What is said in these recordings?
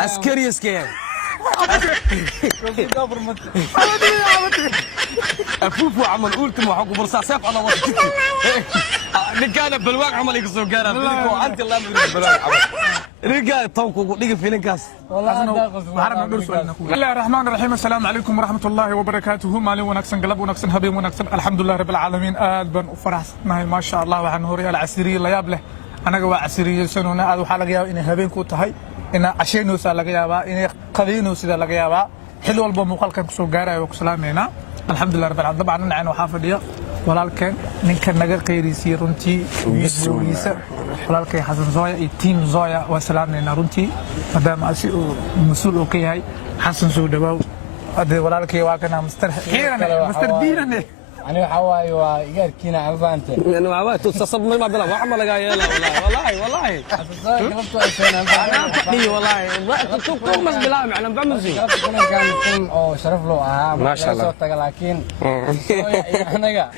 عسكري اسكان افوفو عمل قلت ما حقو برصاص سيف على وقتي رجال بالواقع عمل يقصوا قال بلكو انت الله من بالواقع رجال توكو دغ فيلنكاس بسم الله الرحمن الرحيم. السلام عليكم ورحمة الله وبركاته. مالين ونكسن قلب ونكسن هبين ونكسن الحمد لله رب العالمين. آدبن وفرحنا ما شاء الله وعن هوري العسيرية لا يابله أنا جوا عسيرية سنونا آد وحلا جيا إن هبين كوت هاي إن عشان وسال جيا إن قدين وسال جيا حلو البوم وقال كان كسر جارة وكسلامنا الحمد لله رب العالمين. طبعا نحن وحافظية ولكن نكن نجر قيريسي رنتي ويسا ولكن حسن زايا تيم زايا وسلامنا رنتي مدام أسي مسؤول أوكي هاي حسن سوداو هذا ولكن واقعنا مستر ديرني أنا حواي ويجار كنا عفانته. أنا حواي تصب ما بلا وعمل جاي لا والله. أنا تقني والله. تقوم بس بلا معنا بعمزي. كان أو شرف له ما شاء الله. لكن أنا جا.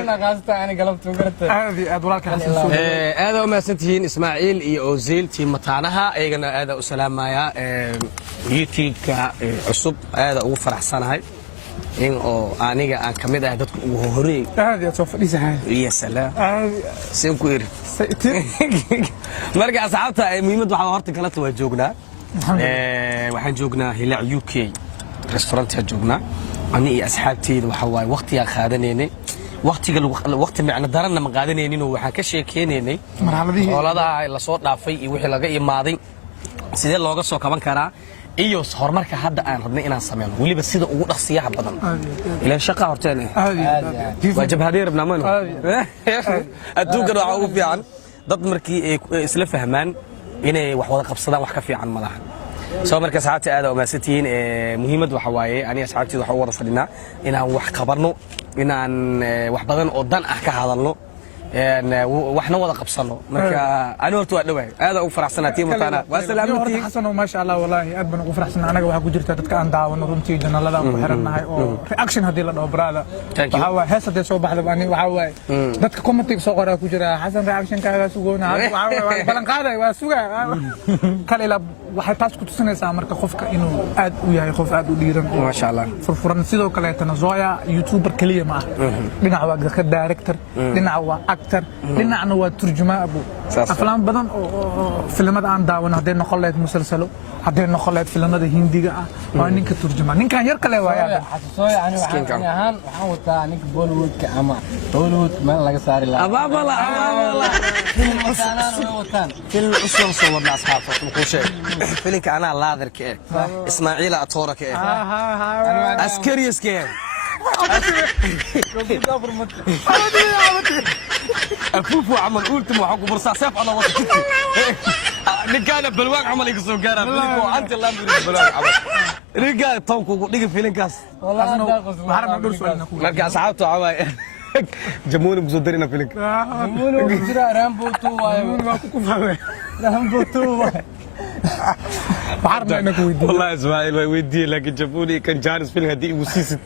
أنا قصدي أنا قلبت وقرت. هذه أدوارك حسن. هذا ما سنتين إسماعيل أوزيل تيم متعناها أيجنا هذا وسلام معايا يوتيوب كعصب هذا وفرح سنة هاي. إن أو أنا كمية هذا وهوري. هذه أشوف ليس هاي. يا سلام. هذه. سيمكوير. مرجع صعبتها ميمد وحوارت كلت وجوجنا. وحين جوجنا هلا يوكي ريستورانت جوجنا. أنا أصحابتي وحواي وقتي أخذني وقت معنا درنا من قادني وحكي كيني. مرحبا. والله لا صوت لا في وحي لقى ماضي. سيد الله قصو كمان كرا. iyo horumarka hadda aan rabnay inaan sameeyno waliba sida ugu dhaqsiyaha badan ilaa shaqa horteen waajib hadeer rabnaa adduunka waxa ugu fiican dad markii ay isla fahmaan inay wax wada qabsadaan wax ka fiican ma lahan soo marka saacadii aad oo maasantiin muhiimad waxa waaye ani asxaabtii waxa wada fadhinaa inaan wax qabarno inaan wax badan oo dan ah ka hadalno وإحنا وضع قبصنا مركا أنا ورتوا أدوي هذا أوفر أحسن تيم وتانا وسلامتي حسن وما شاء الله والله أدبنا أوفر أحسن أنا جوا كجرت تتكلم دعوة نرمتي جنا لا وحرنا هاي رياكشن هذه لا برادة وهو هسه ده صوب حلو أني وهو ده كومنتي صغيرة كجرا حسن رياكشن كذا سوقنا وهو بلن قاعدة وسوقا كلا waxay taas ku tusinaysaa marka qofka inuu aad u yahay qof aad u dhiiran ma sha Allah furfuran sidoo kale Tanzania YouTuber kaliya ma dhinac waa ka director dhinac waa actor dhinacna waa turjumaa abu aflaan badan oo filimada aan daawan haday noqon lahayd musalsalo haday noqon lahayd filimada hindiga ah waa ninka turjumaa ninkan yar kale waa yaa xasuusoy ani waxaan wataa ninka Bollywoodka ama Hollywood meel laga saari lahaa ababala film usoo soo wadna asxaabta ku sheeg فيلك أنا لاذر كأ إسماعيل أطورة كأ عسكري اسكان أفوفو عمل قلت ما حقو برصاص سيف على وقتي رجال بالواقع عمل يقصوا قال بلكو أنت الله من بالواقع عمل رجال توكو دغ فيلنكاس والله مرجع صحابته عواي جمهور مصدرين فيلك جمهور مصدر رامبو 2 رامبو 2 وحرنا انك ودي والله اسماعيل ويدي لكن جابوني كان جانس في الهدي وسيست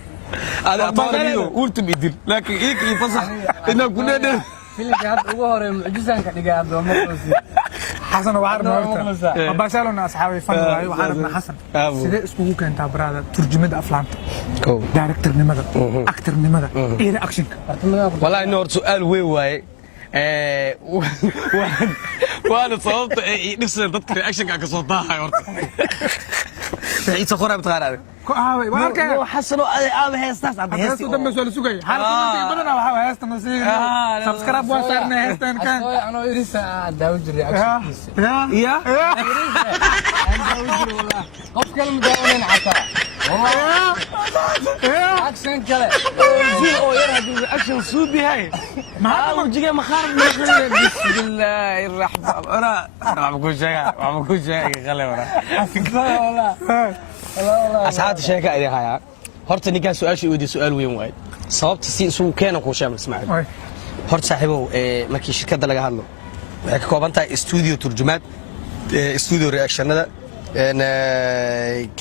انا اطالبيه قلت بيدل لكن هيك يفصح انه كنا فيلم هذا ugu hore mucjisaan ka dhigay aad markaasi حسن وعارنا باشالنا اصحابي فن واي وعارنا حسن sidee iskugu keentaa brada turjumada aflaanta director nimada actor nimada iyo action والله انه سؤال وين واي وانا صوبت نفس ضدك رياكشن كان كصوتها horta في صخره بتغار كوي واركا حسنوا اب هيستاس اب هيست دم سؤال سوغي حالكم بدنا waxa هيست نسي سبسكرايب وصارنا هيستن كان انا اريسا داود رياكشن يا والله قف كلمه داونين حتى والله اكشن كله زين او يرى رياكشن سوبي هاي ما وجهي مخارب بسم الله الرحمن انا ما بقول شيء خلي ورا والله asxaabta sheeka ay hayaan horta ninka su'aasha uu weydiiyay su'aal weyn waay sababta si isugu keenan ku sheegay Ismaaciil horta saaxiibow markii shirkadda laga hadlo waxay ka kooban tahay studio turjumaad studio reactionada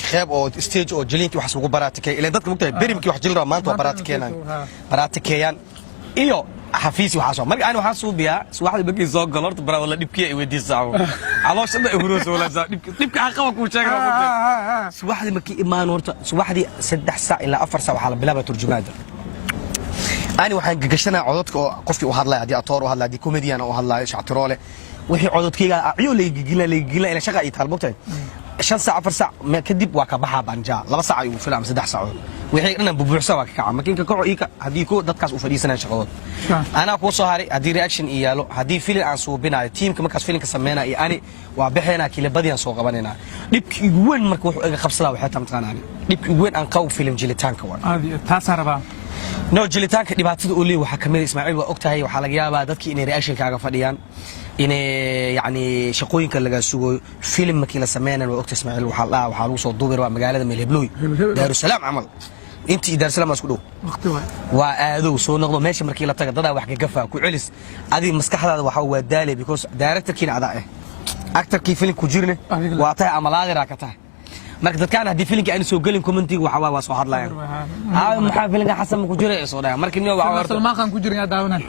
qayb oo stage oo jilinki wax ugu baraatikeey ilaa dadka mugtahay berimkii wax jilra maanta baraatikeeyaan iyo xafiis waxa soo marka aan waxa suubiyaa subaxdii markii soo galo horta bara wala dhibkiya ay weydiisaa calooshada ay hurus wala dhibka aqaba ku sheegay subaxdii markii imaan horta subaxdii 3 saac ilaa 4 saac waxa la bilaabaa turjumaada ani waxaan gagashanaa codadka oo qofkii u hadlay hadii atoor u hadlay hadii comedian u hadlay shactiroole wixii codadkayga aciyo leegigila ila shaqa ay talbogtay 5 saac 4 saac kadib waa ka baxaa banja 2 saac ayuu filam 3 saac wixii dhanna bubuuxsa waa ka kaca markii ka kaco iika hadii ko dadkaas u fadhiisanay shaqadood ana ku soo haray hadii reaction iyaalo hadii filim aan soo binaay teamka markaas filimka sameeyna iyo ani waa bixina kilibadii aan soo qabanayna dhibkii ugu weyn marka wuxuu iga qabsadaa waxay tamtaqaanani dhibkii ugu weyn aan qaw filim jilitaanka waa taas rabaa no jilitaanka dhibaatada uu leeyahay waxa kamid Ismaaciil waa ogtahay waxa laga yaabaa dadkii inay reaction kaaga fadhiyaan inay yani shaqooyinka laga sugo filim markii la sameeyana waa ogtahay Ismaaciil waxa lagu soo duubay waa magaalada Meelheblooy Daarusalaam amal intii Daarusalaam isku dhow waqti waa aado soo noqdo meesha markii la tago dad wax ka gafa ku celis adii maskaxdaada waxa waa daalay because director-kiina adaa actor-kii filim ku jirne waa tahay amalaadira ka tahay marka dadkaan hadii filimka aan soo galin commentiga waxa waa soo hadlayaan maxaa filimka xasan ku jiray soo dhahay markii niyo waxa Salmaan ku jiray daawanay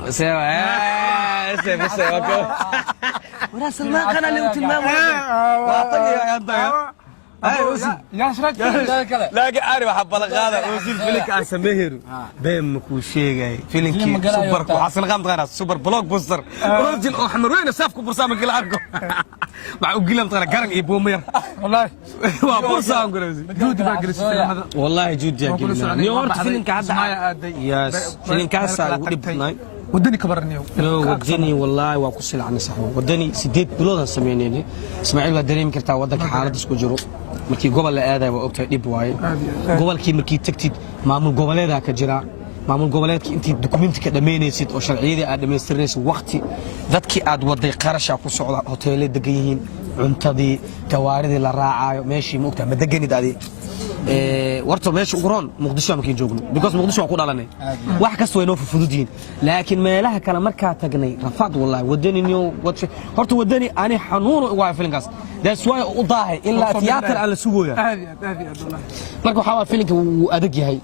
wala Salmaan kana le u tilmaamo waa tagay anta يا شرك لاقي عارف حب الغاده وزيل فيلك aan sameeyo been ku sheegay filimkii super ku xasan qam qara super block buster rajil oo xamar weyn saafku bursaama kala arko waxa u gilam tara garan iyo boomayr والله waa bursaam garaysi جود baa gelisay hada والله جود يا جيلنا نيو horta filimka hadda yes filimkaas ugu dhibnay ودني كبرنيو ودني والله waa ku silacnay sax wadani 8 bilood sameeynay Ismaaciil waa dareemi kartaa wadanka xaalad isku jiro markii gobol la aaday waa ogtahay dib waaye gobolkii markii tagtid maamul goboleeda ka jira maamul goboleedkii intii dokumenti ka dhameynaysid oo sharciyada aad dhameystirnaysid waqti dadkii aad waday qarasha ku socda hoteelada degan yihiin cuntadii gawaaridii la raacayo meeshii ma ogtahay ma deganid adii warto meesha ugu roon muqdisho markii joogno because muqdisho waa ku dhalanay wax kasta way noo fududiin laakiin meelaha kale markaa tagnay rafaad wallahi wadani niyo horta wadani ani xanuun waa filimkaas that's why u daahay illa tiyaatar aan la sugooya marka waxa filimka uu adag yahay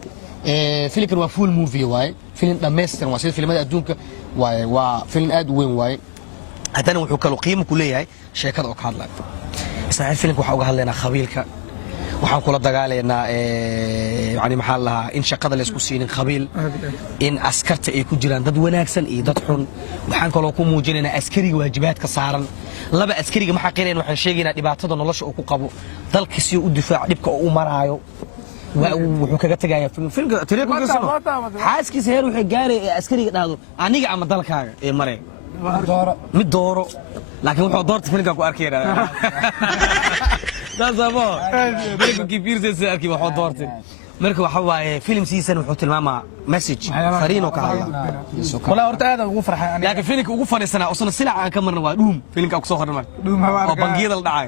filimkan waa full movie waaye filim dhameystiran waa sida filimada adduunka waaye waa filim aad u weyn waaye hadana wuxuu kala qiimo ku leeyahay sheekada oo ka hadlay Ismaaciil filimka waxa uga hadlaynaa qabiilka waxaan kula dagaalaynaa yani maxaa lahaa in shaqada la isku siinin qabiil in askarta ay ku jiraan dad wanaagsan iyo dad xun waxaan kaloo ku muujinaynaa askariga waajibaadka saaran laba askariga ma xaqireen waxaan sheegaynaa dhibaatada nolosha uu ku qabo dalka si uu u difaac dhibka uu maraayo wuxuu kaga tagayaa filmka tariiqo kasoo xaaskiisa heer wuxuu gaaray askariga dhaado aniga ama dalkaaga ee marey mid dooro laakiin wuxuu doortay filmka ku arkayna dasabo filmka kiirsiisa arkay wuxuu doortay marka waxa waaye film season wuxuu tilmaamaa message fariino ka hadla wala horta aad ugu farxay aniga laakiin filmka ugu faniisana usna silac aan ka marna waa dhuum filmka ku soo qornay dhuum hawa oo bangiyada la dhacay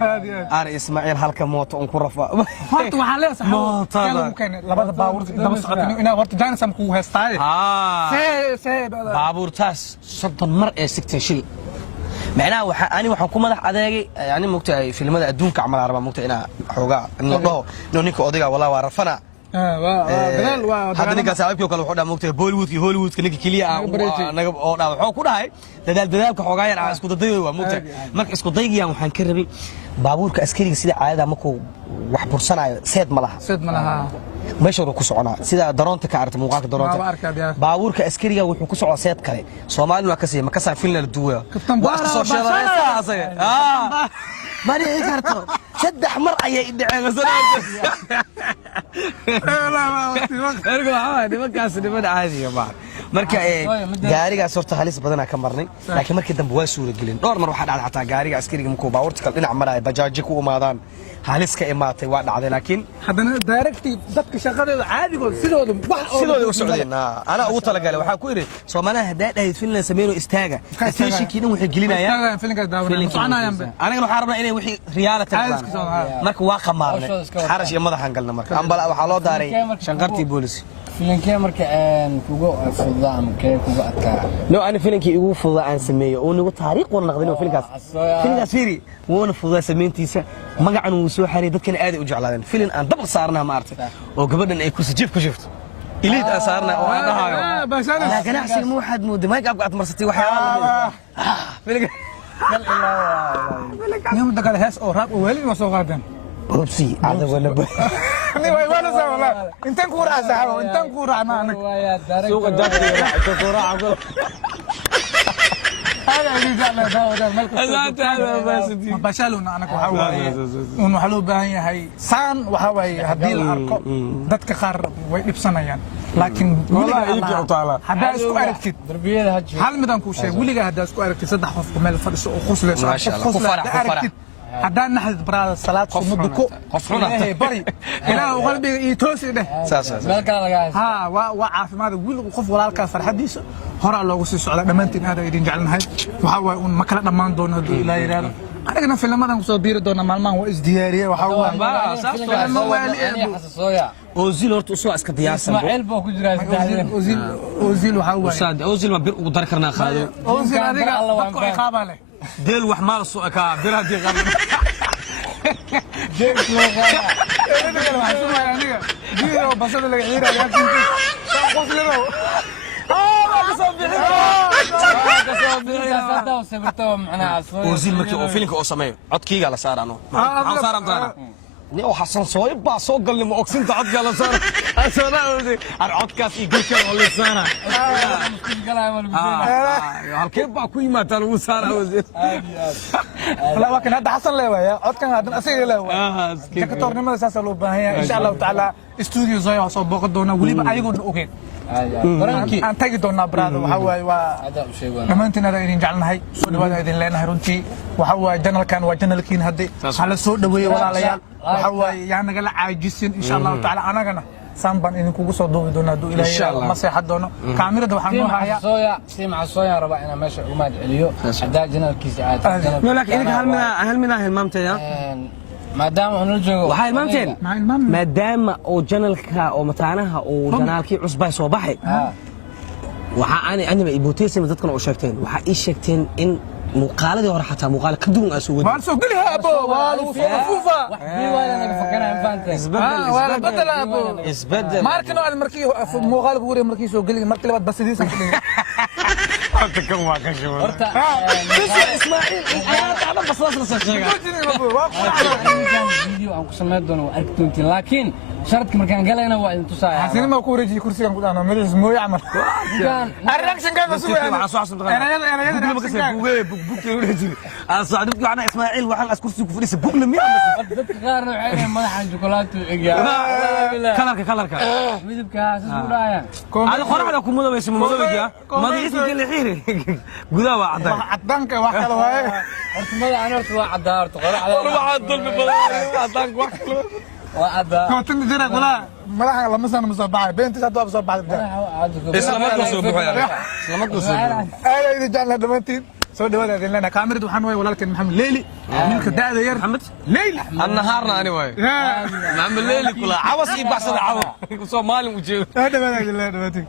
aan Ismaaciil halka mooto on ku rafa horta waxaan leeyahay mootada labada baabuur daba socodin ina horta jaanisam ku heestay baabuurtaas 30 mar ee 60 shil macnaha waxaan ku madax adeegay yani mugtahay filimada adduunka camal arba mugtahay ina xoogaa in la dhaho ninka odayga wallahi waa rafana hadda ninka saaxiibkii kale wuxuu dhahay mugtahay Hollywoodka ninka kaliya naga oo dhaw wuxuu ku dhahay dadaalka xoogaayaan aan isku dadayo waa mugtahay marka isku daygiyaan waxaan ka rabay baabuurka askariga sida caadada markuu wax bursanayo seed ma laha meesha uu ku soconaa sida daroonta ka aragtay muuqaalka daroonta baabuurka askariga wuxuu ku socdaa seed kale Soomaalidu waa ka sii ma ka saafilna la duwaya wax soo sheegay mari karto saddex mar ayay dhaceen marka gaarigaas horta halis badan ka marnay laakiin markii dambe waa suura gelin dhowr mar waxa dhacday xataa gaariga askariga markuu baabuurta kale dhinac maray bajaaji ku umaadaan halis ka imaatay waa dhacday laakiin hadana directive dadka shaqadeeda caadigood sidooda u socdeen ana ugu talagalay waxa ku yiri Soomaaliya hadaa dhahayd filimada sameeyo istaaga stationkiina waxay gelinayaan filimkaas daawanayaan soconayaan aniga waxaan rabnaa inay wixii reality marka waa qamaarnay xarash iyo madaxan galna marka ambala waxa loo daaray shanqartii booliis filimkee marka aan kugu fududaa ama kee kugu adkaa no ana filimkii ugu fududaa aan sameeyo oo nagu taariikh wada naqdin filimkaas fiiri woona fududaa sameyntiisa magacan uu soo xaray dadkana aad ay u jeclaadeen filim aan dabaq saarnaa ma artay oo gabadhan ay kursi jiif ku jirto إليد أسارنا وأنا باشا لكن أحسن مو حد مود ما يقعد قعد مرستي وحياة يوم دخل هاس أو راب وولي وسوق هذا بوبسي هذا ولا ولا سوى والله أنت كورة سحوا أنت كورة معك سوق الدكتور كورة عقل هذا اللي جعله ده ملك باشالونا أنا كحواي ونحلو بهاي هاي سان وحواي هدي الأرقام دتك خار ويبسنا يعني لكن والله يرجع طالع هذا اسكو أركتد دربية هاتش هل مدام كوشة ولي هذا اسكو أركتد صدق خوف كمال فرس وخصلة ما شاء الله خصلة هذا نحن برا الصلاة خمدكو خفرنا بري إله وقلبي يتوسي ده مالك على جاهز ها وعاف ماذا ويل خوف ولا الكاس فرحديس هراء الله وسيس على دمانتين هذا يدين جعلنا هاي وحوا ما كلا دمان دون هذا لا يرى أنا كنا فيلم هذا مصابير دون مال ما هو إزديارية وحوا حساسويا أوزيل ورت أسوأ إسكتياس إسماعيل بوكو جراس أوزيل وحوا أستاذ أوزيل ما بير ودار كرنا خالد أوزيل هذا بقى عقابة له ديل وحمال السوق كا بير هدي غلط جيبس لغاية جيرو بصل اللي غيره لكن قص له أوزيل مكي أو فيلك أو سماي عدكي على صار أنا عن صار أنا نيو حسن صويب باسوق اللي ما أقسم تعد على صار أنا أوزيل عدكاس يقول كم ولا صار هالكيف باكوي ما تلو صار أوزيل لا لكن هذا حصل له يا عد كان هذا أسير له كتور نمر أساس له بهاي إن شاء الله تعالى استوديو زي عصاب بقدونا ولي بأيقون أوكي أن تجد دونا براد وحواي لما أنت نرى إن جعلنا هاي سود ولا إذن لنا هرونتي وحواي جنال كان وجنال كين هدي على سود دوي ولا ليال وحواي يعني قال عاجزين إن شاء الله تعالى أنا كنا سامبان إن كوكو صدوي دونا دو إلى إن شاء الله مسيح دونا كاميرا دو حنوها يا صويا سيم صويا ربع أنا ماشي وما عليو حدا جنال كيس عاد لك إنك هل من هالمامتين يا maadaama uu joogo waxay ilmaamteen maadaama oo janalka oo mataanaha oo janaalkii cusbay soo baxay waxa aan ibootaysan dadkan oo sheegteen waxa ay sheegteen in muuqaaladii hore xataa muuqaal ka duwan ay soo wadeen waan soo galiha abo waalu fuufa waxii waa laga fakaraan faantay wala badala abo isbedel markii aad markii muuqaalku wari markii soo galay markii labaad basidiisa ka dhigay أنت كم واقع شو horta Ismaaciil aad baslas la soo sheegay video aan ku sameyn doono waa arki doontiin laakiin sharadka markaan galayna waa idin tusaaya حسين ما كوري جي كرسي كان قدامه مليس مو يعمل الرياكشن كان مسوي waxa soo xasabta انا بوك صعدت معنا اسماعيل وحال اسكرسي ku fadhiisa book lamiya dadka qaarna waxay leeyihiin madaxan jukulaato egaa kalarka midabkaas isku dhaayaan هذا قرعه ku mudabayso mudabaya madiisa kale xiiri gudaha waa cadaan عدانك واحد واي horta madaxan horta waa cadaa horta qoracda waxa dulmi badan cadaan wax kale waa cadaa كنت جرا ولا ملحق لما سنه مصباح بنت ساعه مصباح isla markaas soo buuxaya isla markaas soo انا اذا جعلنا دمانتين سو دواده لنا كاميرا waxaan way walaalkeen maxamed leeli milka daada yar محمد leeli النهارنا انا واي محمد ليلي كلها عوص يبحث عوص سو مالي وجه هذا بدك دمانتين